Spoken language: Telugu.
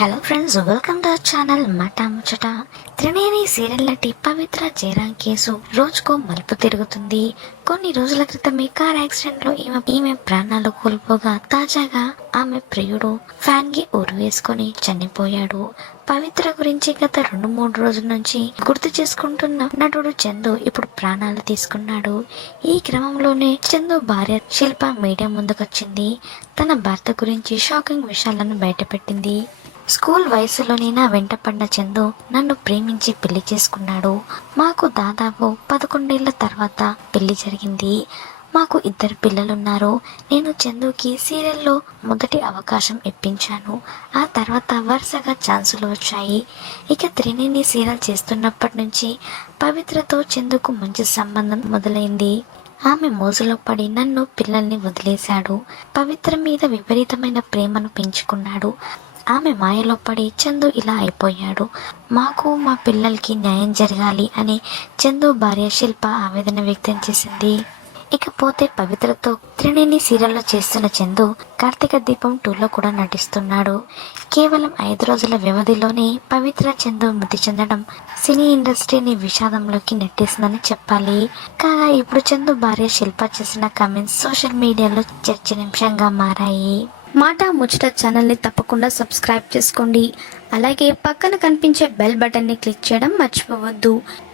Hello friends welcome to channel మటా ముచ్చట త్రినేని సీరియల్ నటి పవిత్ర జయరాం కేసు రోజుకో మలుపు తిరుగుతుంది. కొన్ని రోజుల క్రితమే కార్ యాక్సిడెంట్లో ఈమె ఈమె ప్రాణాలు కోల్పోగా తాజాగా ఆమె ప్రియుడు ఫ్యాన్కి ఉరి వేసుకొని చనిపోయాడు. పవిత్ర గురించి గత రెండు మూడు రోజుల నుంచి గుర్తు చేసుకుంటున్న నటుడు చందు ఇప్పుడు ప్రాణాలు తీసుకున్నాడు. ఈ క్రమంలోనే చందు భార్య శిల్ప మీడియా ముందుకొచ్చింది. తన భర్త గురించి షాకింగ్ విషయాలను బయటపెట్టింది. స్కూల్ వయసులోనే నా వెంటపడ్డ చందు నన్ను ప్రేమించి పెళ్ళి చేసుకున్నాడు. మాకు దాదాపు పదకొండేళ్ళ తర్వాత పెళ్ళి జరిగింది. మాకు ఇద్దరు పిల్లలున్నారు. నేను చందుకి సీరియల్లో మొదటి అవకాశం ఇప్పించాను. ఆ తర్వాత వరుసగా ఛాన్సులు వచ్చాయి. ఇక త్రినేని సీరియల్ చేస్తున్నప్పటి నుంచి పవిత్రతో చందుకు మంచి సంబంధం మొదలైంది. ఆమె మోజులో పడి నన్ను పిల్లల్ని వదిలేశాడు. పవిత్ర మీద విపరీతమైన ప్రేమను పెంచుకున్నాడు. ఆమె మాయలో పడి చందు ఇలా అయిపోయాడు. మాకు మా పిల్లలకి న్యాయం జరగాలి అని చందు భార్య శిల్ప ఆవేదన వ్యక్తం చేసింది. ఇకపోతే పవిత్రతో త్రినేని సీరియల్లో చేస్తున్న చందు కార్తీక దీపం టూలో కూడా నటిస్తున్నాడు. కేవలం ఐదు రోజుల వ్యవధిలోనే పవిత్ర చందు మృతి చెందడం సినీ ఇండస్ట్రీని విషాదంలోకి నెట్టేసిందని చెప్పాలి. కాగా ఇప్పుడు చందు భార్య శిల్ప చేసిన కామెంట్స్ సోషల్ మీడియాలో చర్చనీయాంశంగా మారాయి. మాట ముచ్చట ఛానల్ని తప్పకుండా సబ్స్క్రైబ్ చేసుకోండి. అలాగే పక్కన కనిపించే బెల్ బటన్ని క్లిక్ చేయడం మర్చిపోవద్దు.